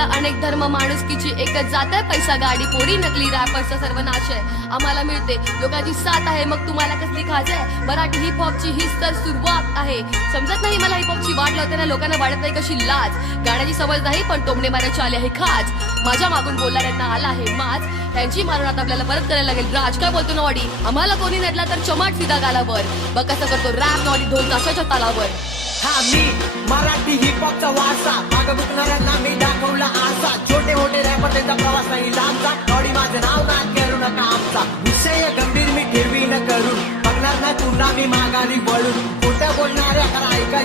आपल्याला अनेक धर्म माणुसकीची एकच जात आहे, पैसा गाडी पोरी नकली रॅपर्सचा सर्वनाश आहे. आम्हाला मिळते लोकांची साथ आहे, मग तुम्हाला कसली खाज आहे? मराठी हिप हॉपची हीच तर सुरुवात आहे. समजत नाही मला हिप हॉपची वाट लावताना लोकांना वाढत नाही कशी लाज. गाण्याची समज नाही पण टोमणे मारायची आली आहे खाज. माझ्या मागून बोलणाऱ्यांना आला आहे माज. त्यांची मारून आता आपल्याला परत करायला लागेल राज. काय बोलतो नॉडी? आम्हाला कोणी नडला तर चमाट सीधा गालावर. बघ कसं करतो रॅप नॉडी ढोल ताशाच्या तालावर. हा मी मराठी हिप हॉपचा वारसा, मागं बुकणाऱ्यांना मी दाखवला आरसा. छोटे मोठे रॅपर त्यांचा प्रवास नाही लांबचा. नॉडी माझं नाव ना करू नका आमचा. विषय गंभीर मी ठेवी न करून बघणार ना पुन्हा मी माघारी वळून. खोटं बोलणाऱ्या करा ऐका